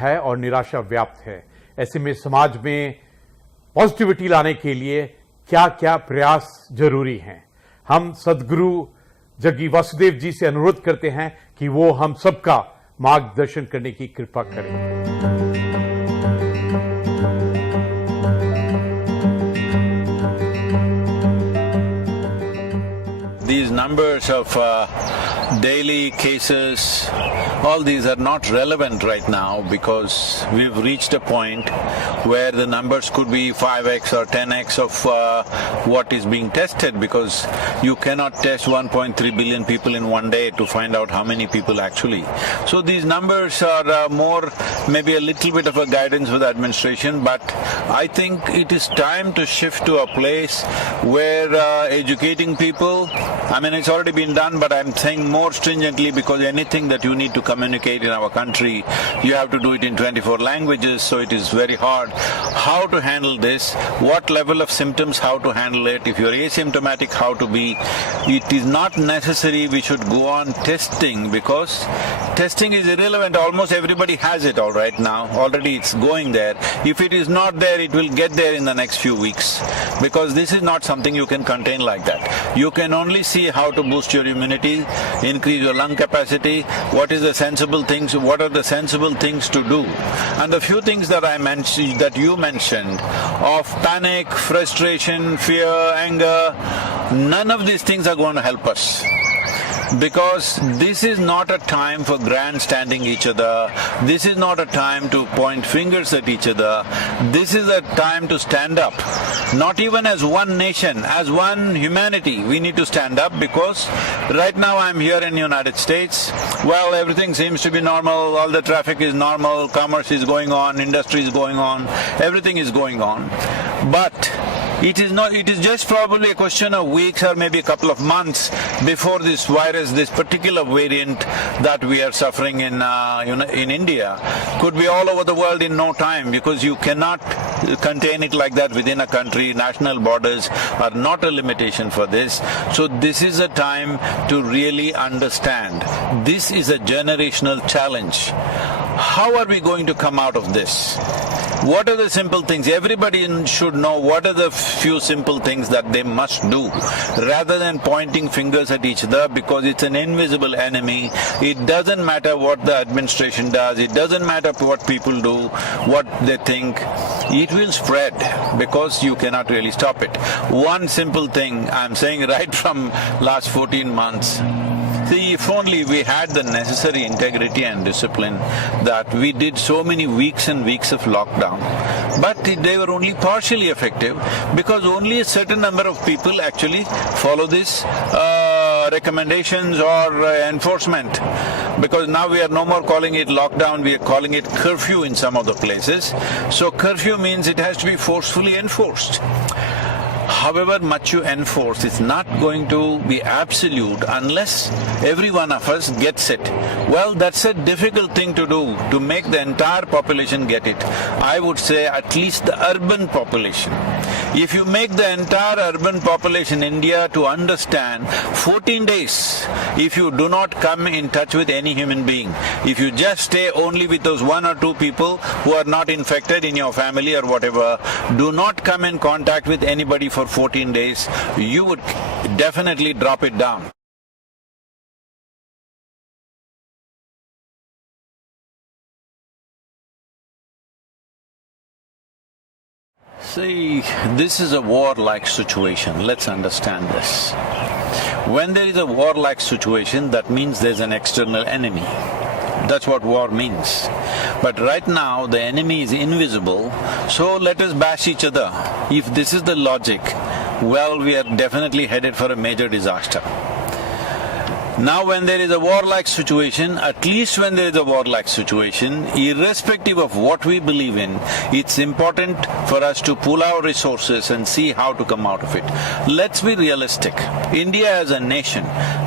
है और निराशा व्याप्त है। ऐसे में समाज में पॉजिटिविटी लाने के लिए क्या क्या प्रयास जरूरी हैं, हम सदगुरु जग्गी वासुदेव जी से अनुरोध करते हैं कि वो हम सबका मार्गदर्शन करने की कृपा करें। These numbers of daily cases, all these are not relevant right now because we've reached a point where the numbers could be 5x or 10x of what is being tested, because you cannot test 1.3 billion people in one day to find out how many people actually. So these numbers are more maybe a little bit of a guidance for the administration, but I think it is time to shift to a place where educating people, I mean, it's already been done, but I'm saying more stringently, because anything that you need to communicate in our country, you have to do it in 24 languages, so it is very hard. How to handle this, what level of symptoms, how to handle it, if you're asymptomatic, how to be. It is not necessary we should go on testing, because testing is irrelevant. Almost everybody has it all right now, already it's going there. If it is not there, it will get there in the next few weeks, because this is not something you can contain like that. You can only see how to boost your immunity, increase your lung capacity, what is the sensible things, what are the sensible things to do. And the few things that I mentioned, that you mentioned, of panic, frustration, fear, anger, none of these things are going to help us. Because this is not a time for grandstanding each other, this is not a time to point fingers at each other, this is a time to stand up. Not even as one nation, as one humanity, we need to stand up, because right now I'm here in the United States, well, everything seems to be normal, all the traffic is normal, commerce is going on, industry is going on, everything is going on. But it is just probably a question of weeks or maybe a couple of months before this virus, this particular variant that we are suffering in India, could be all over the world in no time, because you cannot contain it like that within a country. National borders are not a limitation for this. So this is a time to really understand. This is a generational challenge. How are we going to come out of this? What are the simple things? Everybody should know what are the few simple things that they must do, rather than pointing fingers at each other, because it's an invisible enemy. It doesn't matter what the administration does, it doesn't matter what people do, what they think. It will spread, because you cannot really stop it. One simple thing I'm saying right from last 14 months, see, if only we had the necessary integrity and discipline, that we did so many weeks and weeks of lockdown, but they were only partially effective, because only a certain number of people actually follow this recommendations or enforcement. Because now we are no more calling it lockdown, we are calling it curfew in some of the places. So curfew means it has to be forcefully enforced. However much you enforce, it's not going to be absolute unless every one of us gets it. Well, that's a difficult thing to do, to make the entire population get it. I would say at least the urban population. If you make the entire urban population in India to understand 14 days, if you do not come in touch with any human being, if you just stay only with those one or two people who are not infected in your family or whatever, do not come in contact with anybody for 14 days, you would definitely drop it down. See, this is a war-like situation. Let's understand this. When there is a war-like situation, that means there's an external enemy. That's what war means. But right now the enemy is invisible, so let us bash each other. If this is the logic, well, we are definitely headed for a major disaster. Now when there is a war-like situation, at least when there is a war-like situation, irrespective of what we believe in, it's important for us to pool our resources and see how to come out of it. Let's be realistic. India as a nation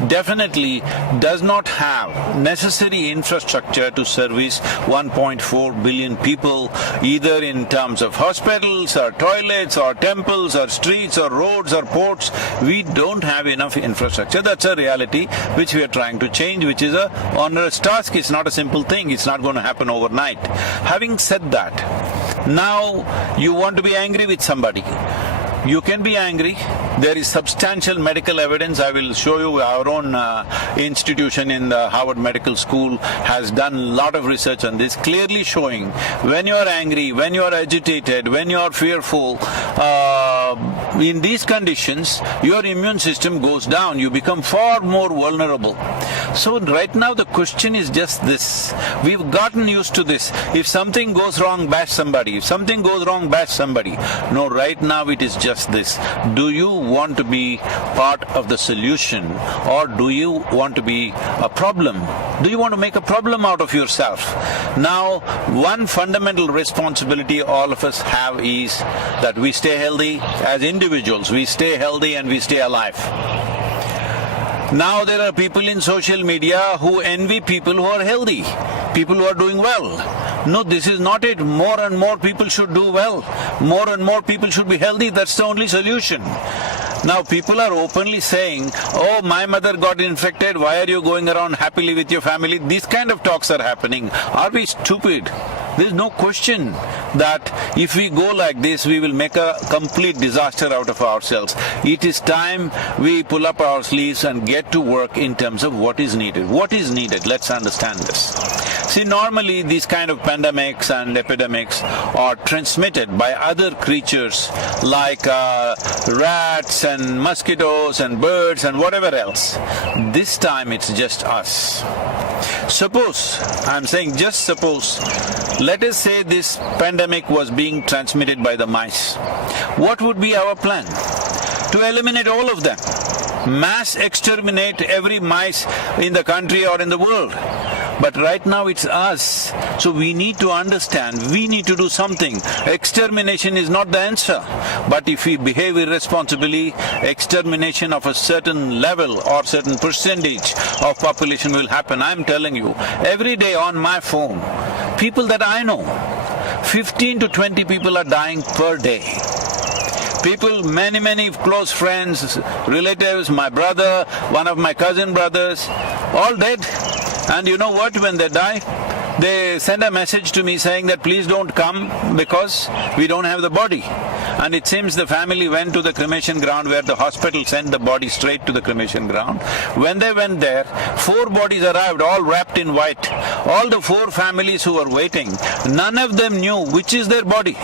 definitely does not have necessary infrastructure to service 1.4 billion people, either in terms of hospitals or toilets or temples or streets or roads or ports. We don't have enough infrastructure. That's a reality which we are trying to change, which is a onerous task. It's not a simple thing. It's not going to happen overnight. Having said that, now you want to be angry with somebody. You can be angry. There is substantial medical evidence. I will show you our own institution in the Harvard Medical School has done a lot of research on this, clearly showing when you are angry, when you are agitated, when you are fearful, in these conditions, your immune system goes down. You become far more vulnerable. So right now the question is just this. We've gotten used to this. If something goes wrong, bash somebody. If something goes wrong, bash somebody. No, right now it is just this. Do you want to be part of the solution, or do you want to be a problem? Do you want to make a problem out of yourself? Now, one fundamental responsibility all of us have is that we stay healthy as individuals. We stay healthy and we stay alive. Now there are people in social media who envy people who are healthy, people who are doing well. No, this is not it. More and more people should do well. More and more people should be healthy. That's the only solution. Now people are openly saying, oh, my mother got infected, why are you going around happily with your family? These kind of talks are happening. Are we stupid? There's no question that if we go like this, we will make a complete disaster out of ourselves. It is time we pull up our sleeves and get to work in terms of what is needed. What is needed? Let's understand this. See, normally these kind of pandemics and epidemics are transmitted by other creatures like rats and mosquitoes and birds and whatever else. This time it's just us. Suppose, I'm saying just suppose, let us say this pandemic was being transmitted by the mice. What would be our plan? To eliminate all of them. Mass exterminate every mice in the country or in the world. But right now it's us. So we need to understand, we need to do something. Extermination is not the answer. But if we behave irresponsibly, extermination of a certain level or certain percentage of population will happen. I'm telling you, every day on my phone, people that I know, 15 to 20 people are dying per day. People, many close friends, relatives, my brother, one of my cousin brothers, all dead. And you know what, when they die, they send a message to me saying that please don't come because we don't have the body. And it seems the family went to the cremation ground where the hospital sent the body straight to the cremation ground. When they went there, 4 bodies arrived, all wrapped in white. All the 4 families who were waiting, none of them knew which is their body.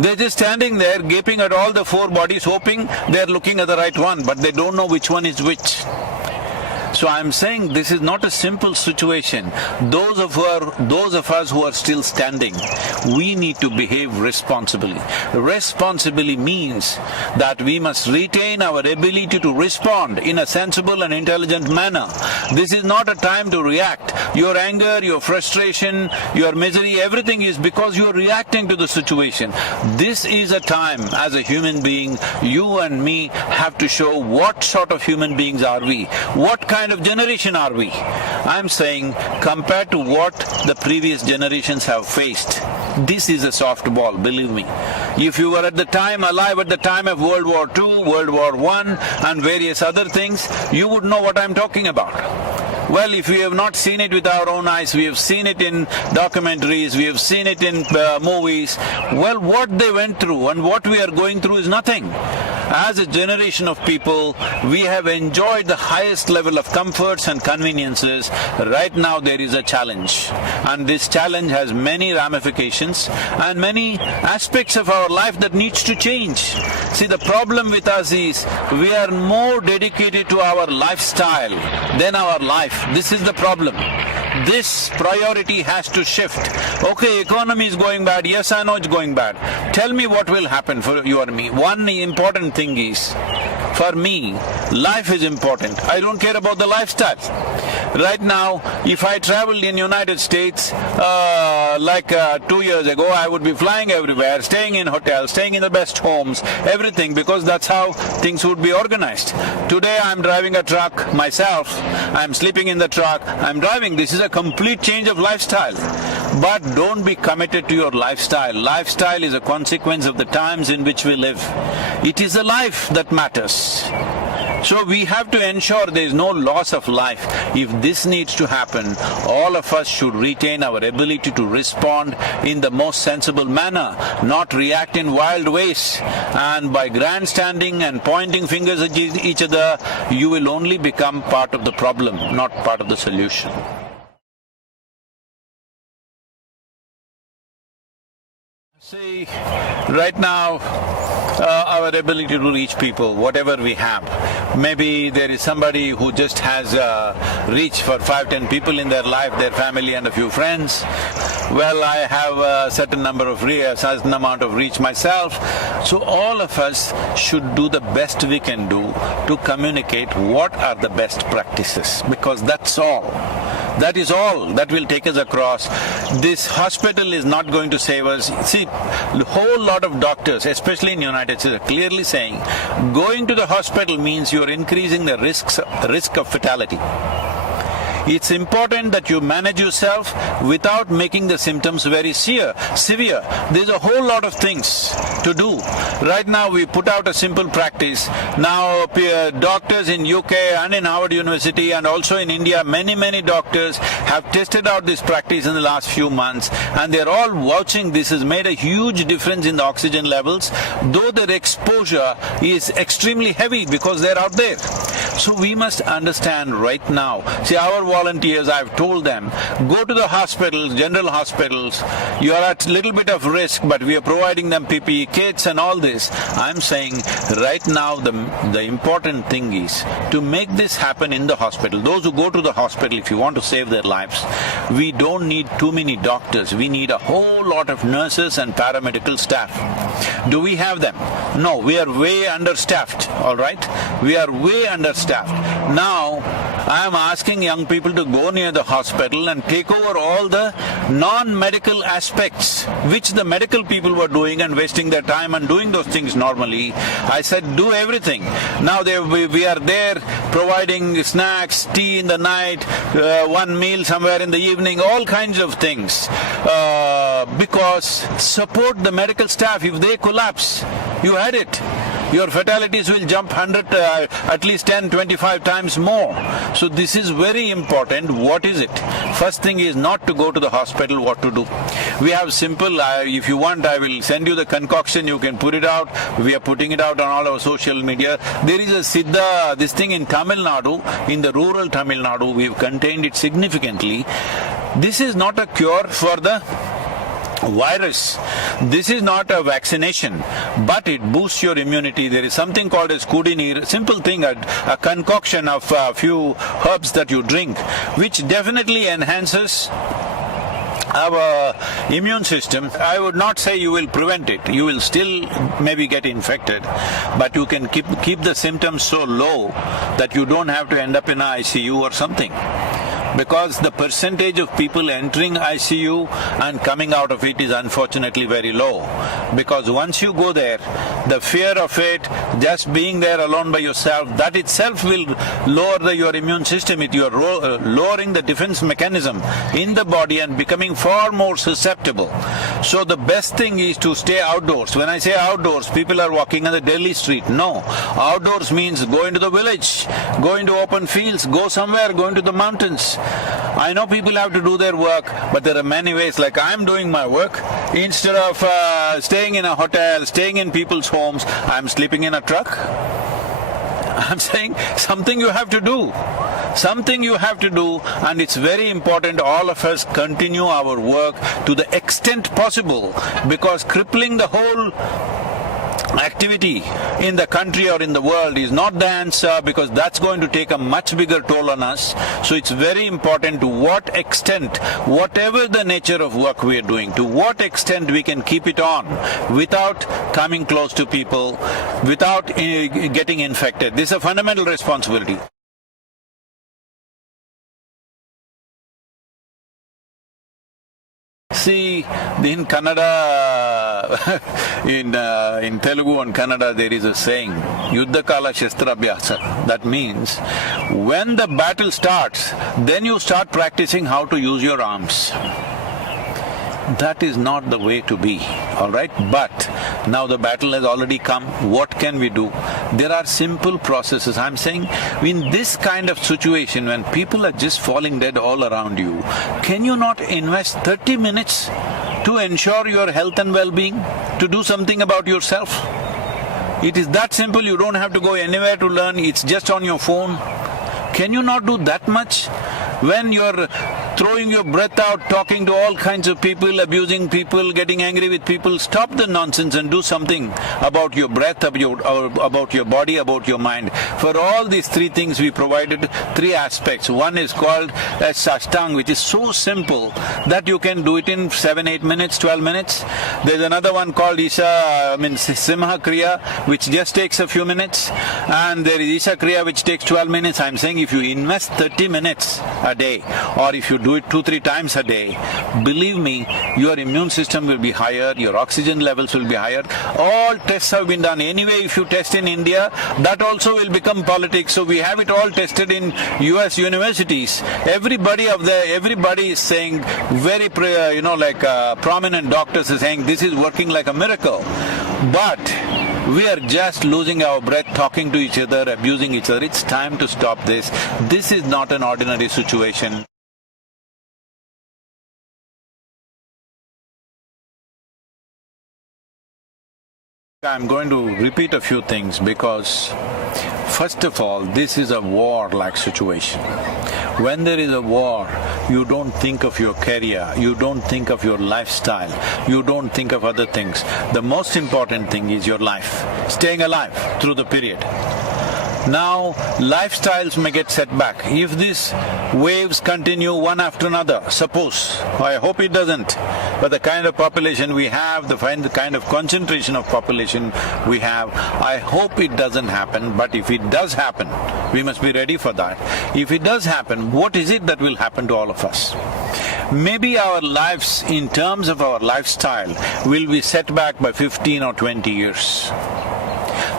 They're just standing there gaping at all the 4 bodies, hoping they're looking at the right one, but they don't know which one is which. So I'm saying this is not a simple situation. Those of us who are still standing, we need to behave responsibly. Responsibly means that we must retain our ability to respond in a sensible and intelligent manner. This is not a time to react. Your anger, your frustration, your misery, everything is because you are reacting to the situation. This is a time, as a human being, you and me have to show what sort of human beings are we, what kind of generation are we. I'm saying, compared to what the previous generations have faced, this is a soft ball, believe me. If you were at the time, alive at the time of World War II, World War I and various other things, you would know what I'm talking about. Well, if we have not seen it with our own eyes, we have seen it in documentaries, we have seen it in movies. Well, what they went through and what we are going through is nothing. As a generation of people, we have enjoyed the highest level of comforts and conveniences. Right now there is a challenge. And this challenge has many ramifications and many aspects of our life that needs to change. See, the problem with us is we are more dedicated to our lifestyle than our life. This is the problem. This priority has to shift. Okay, economy is going bad. Yes, I know it's going bad. Tell me what will happen for you or me. One important thing is, for me, life is important. I don't care about the lifestyle. Right now, if I traveled in United States, 2 years ago, I would be flying everywhere, staying in hotels, staying in the best homes, everything, because that's how things would be organized. Today, I'm driving a truck myself. I'm sleeping in the truck. I'm driving. This is a complete change of lifestyle. But don't be committed to your lifestyle. Lifestyle is a consequence of the times in which we live. It is the life that matters. So we have to ensure there is no loss of life. If this needs to happen, all of us should retain our ability to respond in the most sensible manner, not react in wild ways. And by grandstanding and pointing fingers at each other, you will only become part of the problem, not part of the solution. See, right now, our ability to reach people, whatever we have. Maybe there is somebody who just has reach for 5-10 people in their life, their family and a few friends. Well, I have a certain amount of reach myself. So all of us should do the best we can do to communicate what are the best practices, because that's all. That is all that will take us across. This hospital is not going to save us. See, a whole lot of doctors, especially in the United States, are clearly saying going to the hospital means you're increasing the risk of fatality. It's important that you manage yourself without making the symptoms very severe. There's a whole lot of things to do. Right now we put out a simple practice. Now doctors in UK and in Harvard University and also in India, many doctors have tested out this practice in the last few months, and they're all vouching this has made a huge difference in the oxygen levels, though their exposure is extremely heavy because they're out there. So we must understand right now. See, our volunteers, I've told them, go to the hospitals, general hospitals, you are at little bit of risk, but we are providing them PPE kits and all this. I'm saying right now the important thing is to make this happen in the hospital. Those who go to the hospital, if you want to save their lives, we don't need too many doctors. We need a whole lot of nurses and paramedical staff. Do we have them? No, we are way understaffed, all right? We are way understaffed. Now, I am asking young people to go near the hospital and take over all the non-medical aspects, which the medical people were doing and wasting their time and doing those things normally. I said, do everything. Now we are there providing snacks, tea in the night, one meal somewhere in the evening, all kinds of things. Because support the medical staff. If they collapse, you had it. Your fatalities will jump at least 10, 25 times more. So this is very important. What is it? First thing is not to go to the hospital, what to do. We have simple, if you want, I will send you the concoction, you can put it out. We are putting it out on all our social media. There is a Siddha, this thing in Tamil Nadu, in the rural Tamil Nadu, we've contained it significantly. This is not a cure for the virus. This is not a vaccination, but it boosts your immunity. There is something called as Kudineer, simple thing, a concoction of a few herbs that you drink, which definitely enhances our immune system. I would not say you will prevent it. You will still maybe get infected, but you can keep the symptoms so low that you don't have to end up in an ICU or something. Because the percentage of people entering ICU and coming out of it is unfortunately very low. Because once you go there, the fear of it, just being there alone by yourself, that itself will lower your immune system. You are lowering the defense mechanism in the body and becoming far more susceptible. So the best thing is to stay outdoors. When I say outdoors, people are walking on the Delhi street. No. Outdoors means go into the village, go into open fields, go somewhere, go into the mountains. I know people have to do their work, but there are many ways. Like I'm doing my work. Instead of staying in a hotel, staying in people's homes, I'm sleeping in a truck. I'm saying something you have to do. Something you have to do, and it's very important all of us continue our work to the extent possible, because crippling the whole activity in the country or in the world is not the answer, because that's going to take a much bigger toll on us. So it's very important to what extent, whatever the nature of work we are doing, to what extent we can keep it on without coming close to people, without getting infected. This is a fundamental responsibility. See, in Kannada, in Telugu and Kannada, there is a saying, Yuddha Kala Shastra Abhyasa. That means, when the battle starts, then you start practicing how to use your arms. That is not the way to be, all right? But now the battle has already come. What can we do? There are simple processes. I'm saying in this kind of situation when people are just falling dead all around you, can you not invest 30 minutes to ensure your health and well-being, to do something about yourself? It is that simple, you don't have to go anywhere to learn, it's just on your phone. Can you not do that much? When you're throwing your breath out, talking to all kinds of people, abusing people, getting angry with people, stop the nonsense and do something about your breath, about your body, about your mind. For all these three things we provided three aspects. One is called as Ashtanga, which is so simple that you can do it in 7, 8 minutes, 12 minutes. There's another one called Simha Kriya, which just takes a few minutes. And there is Isha Kriya, which takes 12 minutes. I'm saying if you invest 30 minutes a day, or if you do it 2-3 times a day, believe me, your immune system will be higher, your oxygen levels will be higher. All tests have been done. Anyway, if you test in India, that also will become politics. So we have it all tested in US universities. Everybody is saying, very prominent doctors are saying this is working like a miracle. But we are just losing our breath, talking to each other, abusing each other. It's time to stop this. This is not an ordinary situation. I'm going to repeat a few things because, first of all, this is a war-like situation. When there is a war, you don't think of your career, you don't think of your lifestyle, you don't think of other things. The most important thing is your life, staying alive through the period. Now, lifestyles may get set back. If these waves continue one after another, suppose, I hope it doesn't, but the kind of population we have, the kind of concentration of population we have, I hope it doesn't happen, but if it does happen, we must be ready for that. If it does happen, what is it that will happen to all of us? Maybe our lives, in terms of our lifestyle, will be set back by 15 or 20 years.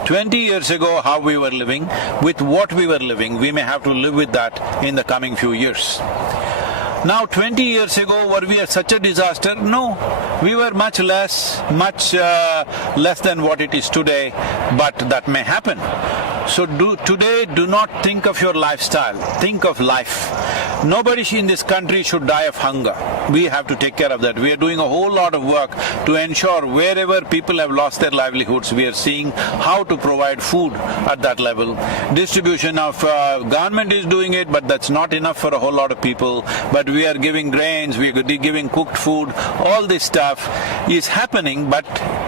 20 years ago, how we were living, with what we were living, we may have to live with that in the coming few years. Now, 20 years ago, were we such a disaster? No, we were much less than what it is today, but that may happen. So today, do not think of your lifestyle, think of life. Nobody in this country should die of hunger. We have to take care of that. We are doing a whole lot of work to ensure wherever people have lost their livelihoods, we are seeing how to provide food at that level. Distribution of government is doing it, but that's not enough for a whole lot of people. But we are giving grains, we are giving cooked food, all this stuff is happening, but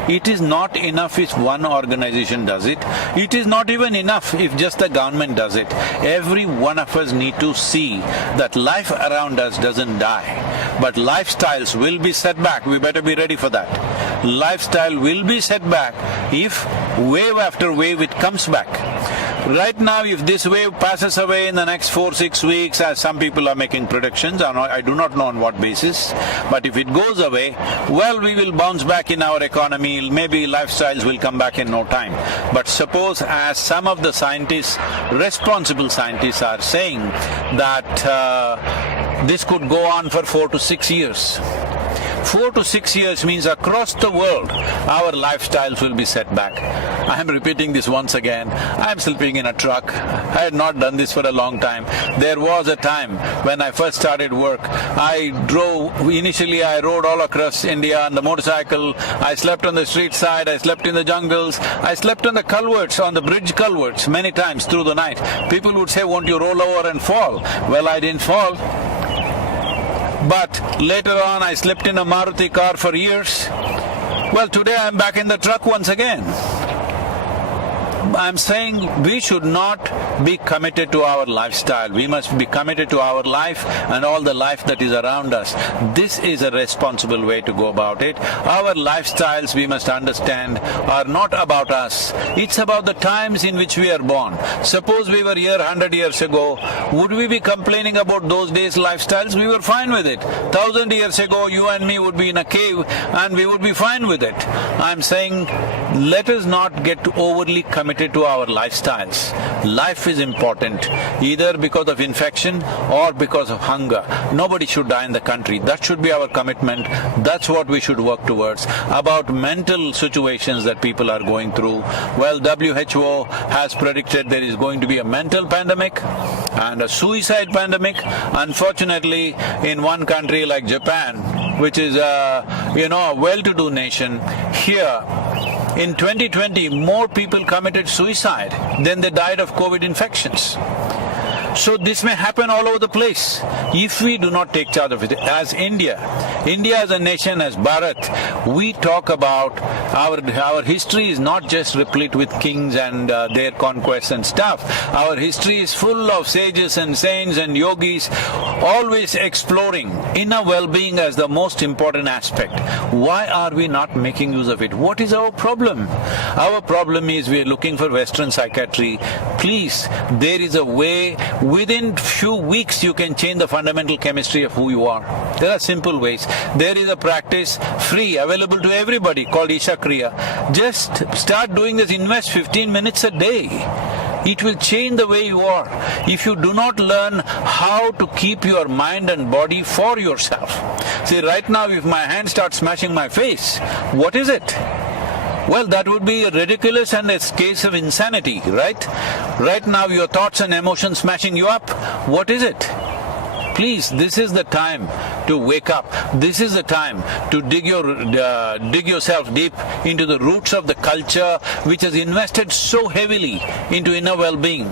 it is not enough if one organization does it. It is not even enough if just the government does it. Every one of us need to see that life around us doesn't die, but lifestyles will be set back. We better be ready for that. Lifestyle will be set back if wave after wave it comes back. Right now, if this wave passes away in the next 4-6 weeks, as some people are making predictions, I do not know on what basis, but if it goes away, well, we will bounce back in our economy, maybe lifestyles will come back in no time. But suppose, as some of the scientists, responsible scientists are saying, that this could go on for 4 to 6 years. 4 to 6 years means across the world, our lifestyles will be set back. I am repeating this once again. I am sleeping in a truck. I had not done this for a long time. There was a time when I first started work, initially I rode all across India on the motorcycle. I slept on the street side, I slept in the jungles, I slept on the culverts, on the bridge culverts many times through the night. People would say, won't you roll over and fall? Well, I didn't fall. But later on, I slept in a Maruti car for years. Well, today I'm back in the truck once again. I'm saying we should not be committed to our lifestyle. We must be committed to our life and all the life that is around us. This is a responsible way to go about it. Our lifestyles, we must understand, are not about us. It's about the times in which we are born. Suppose we were here 100 years ago, would we be complaining about those days' lifestyles? We were fine with it. 1,000 years ago, you and me would be in a cave and we would be fine with it. I'm saying, let us not get overly committed related to our lifestyles. Life is important, either because of infection or because of hunger. Nobody should die in the country. That should be our commitment. That's what we should work towards. About mental situations that people are going through, well, WHO has predicted there is going to be a mental pandemic and a suicide pandemic. Unfortunately, in one country like Japan, which is a well-to-do nation, here in 2020 more people committed suicide than they died of COVID infections. So this may happen all over the place if we do not take charge of it. As India as a nation, as Bharat, we talk about our history is not just replete with kings and their conquests and stuff. Our history is full of sages and saints and yogis, always exploring inner well-being as the most important aspect. Why are we not making use of it? What is our problem? Our problem is we are looking for Western psychiatry. Please, there is a way. Within few weeks you can change the fundamental chemistry of who you are. There are simple ways. There is a practice free, available to everybody, called Isha Kriya. Just start doing this, invest 15 minutes a day. It will change the way you are. If you do not learn how to keep your mind and body for yourself. See, right now if my hand starts smashing my face, what is it? Well, that would be ridiculous and a case of insanity, right? Right now your thoughts and emotions smashing you up. What is it? Please, this is the time to wake up. This is the time to dig yourself deep into the roots of the culture which has invested so heavily into inner well-being.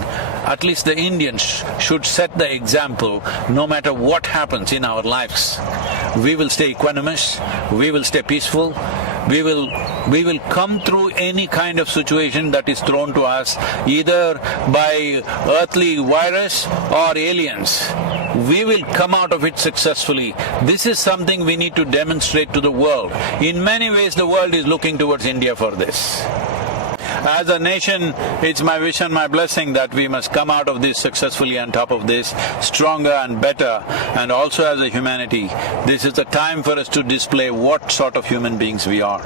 At least the Indians should set the example no matter what happens in our lives. We will stay equanimous, we will stay peaceful, we will come through any kind of situation that is thrown to us, either by earthly virus or aliens. We will come out of it successfully. This is something we need to demonstrate to the world. In many ways, the world is looking towards India for this. As a nation, it's my wish and my blessing that we must come out of this successfully, on top of this, stronger and better. And also as a humanity, this is the time for us to display what sort of human beings we are.